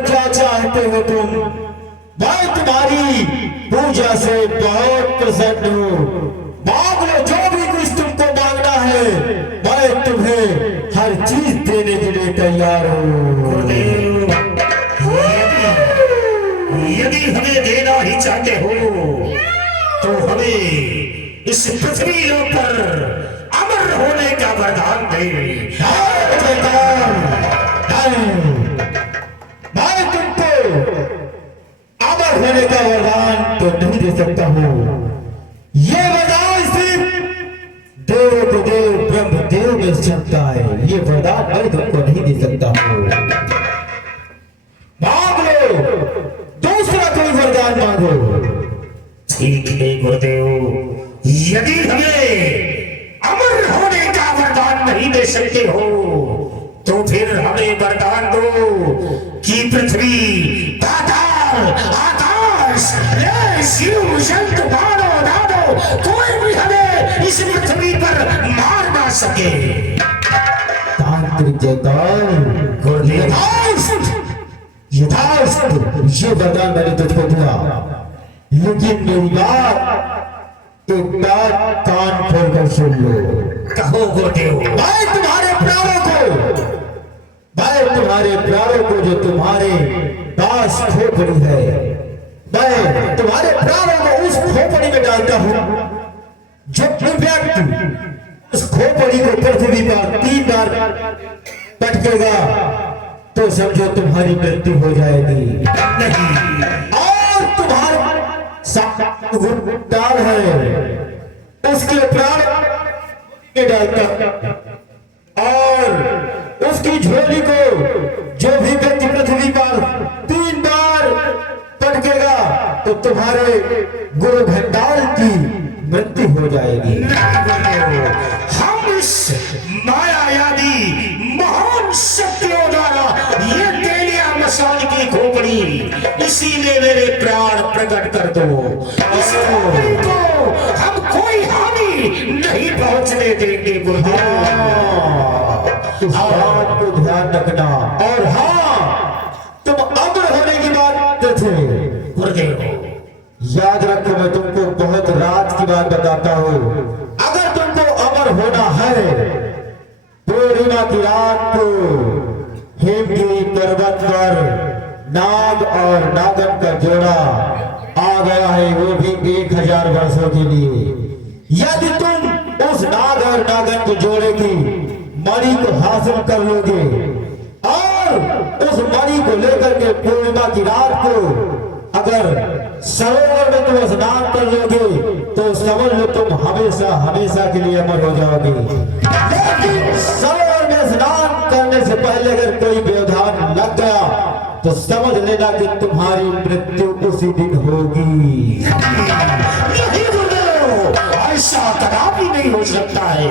क्या चाहते हो तुम? मैं तुम्हारी पूजा से बहुत प्रसन्न हूँ। मांग लो जो भी कुछ तुमको मांगना है, मैं तुम्हें हर चीज देने के लिए तैयार हूँ। यदि हमें देना ही चाहते हो तो हमें इस पृथ्वी लोक पर अमर होने का वरदान दे। मैं तुमको अमर होने का वरदान तो नहीं दे सकता हूँ। ये वरदान सिर्फ देव को देव ब्रह्म देव में चलता है। ये वरदान मैं तुमको नहीं दे सकता हूँ। मांग लो, दूसरा कोई वरदान मांगो। ठीक है गुरुदेव, यदि हमें अमर होने का वरदान नहीं दे सकते हो तो फिर हमें वरदान दो कि पृथ्वी, पाताल, आकाश, शिव, शंख, बाणों, दानों, कोई भी हमें इस पृथ्वी पर मार ना सके। तांत्रिक जयकार गुरुदेव, यथार्थ ये वरदान मैंने तुझको दिया, लेकिन मेरी बात एक बात कान खोलकर सुन लो। कहो गुरुदेव। मैं तुम्हारे प्यारों को जो तुम्हारे पास खोपड़ी है, मैं तुम्हारे प्यारों को उस खोपड़ी में डालता हूँ। जब कोई व्यक्ति उस खोपड़ी को पृथ्वी पर 3 बार पटकेगा तो समझो तुम्हारी मृत्यु हो जाएगी। नहीं, और तुम्हारा डाल है उसके प्राण में डालता, और उसकी झोली को जो भी व्यक्ति पृथ्वी पर 3 बार पटकेगा तो तुम्हारे गुरु घंटाल की मृत्यु हो जाएगी। हम इस मायावादी महान शक्तियों द्वारा ये तेलिया मसान की खोपड़ी, इसीलिए मेरे प्राण प्रकट कर दो। इस खोपड़ी को हम कोई हानि नहीं पहुंचने देंगे गुरुदेव। इस बात को ध्यान रखना। और हाँ, तुम अमर होने की बात थे गुरुदेव, याद रखो, मैं तुमको बहुत राज की बात बताता हूँ। अगर तुमको अमर होना है, पूर्णिमा की रात को हिमगिरी पर्वत पर नाग और नागन का जोड़ा आ गया है, वो भी 1000 वर्षों के लिए। यदि तुम उस नाग और नागन के जोड़े की मणि को हासिल कर लोगे और उस मणि को लेकर के पूर्णिमा की रात को अगर सरोवर में तुम स्नान कर लोगे तो समझ लो तुम हमेशा हमेशा के लिए अमर हो जाओगे। लेकिन सरोवर में स्नान करने से पहले अगर कोई व्यवधान लग गया तो समझ लेना कि तुम्हारी मृत्यु उसी दिन होगी। नहीं गुरुदेव, ऐसा कदापि नहीं हो सकता है।